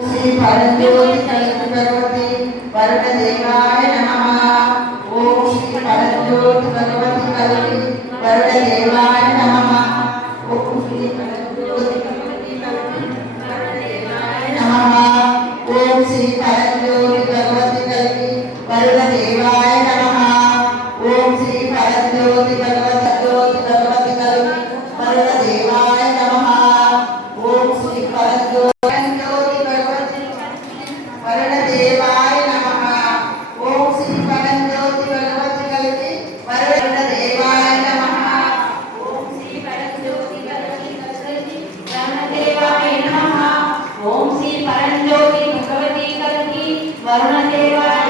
श्री परंज्योति भगवती वरुणदेवाय नमः। ओम श्री परंज्योति भगवती वरुणदेवाय नमः। ओम श्री परंज्योति वरुणदेवाय नमः। ओम श्री परंज्योति भगवती वरुणदेवाय नमः। ओम श्री परंज्योति भगवती वरुणदेवाय नमः। ओम श्री परंज्योति वरुणदेवाय नमः। ओम श्री परंज्योति भगवती वरुणदेवाय नमः। ओम श्री परंज्योति वरुणदेवाय नमः। ओम श्री परंज्योति भगवती वरुणदेवाय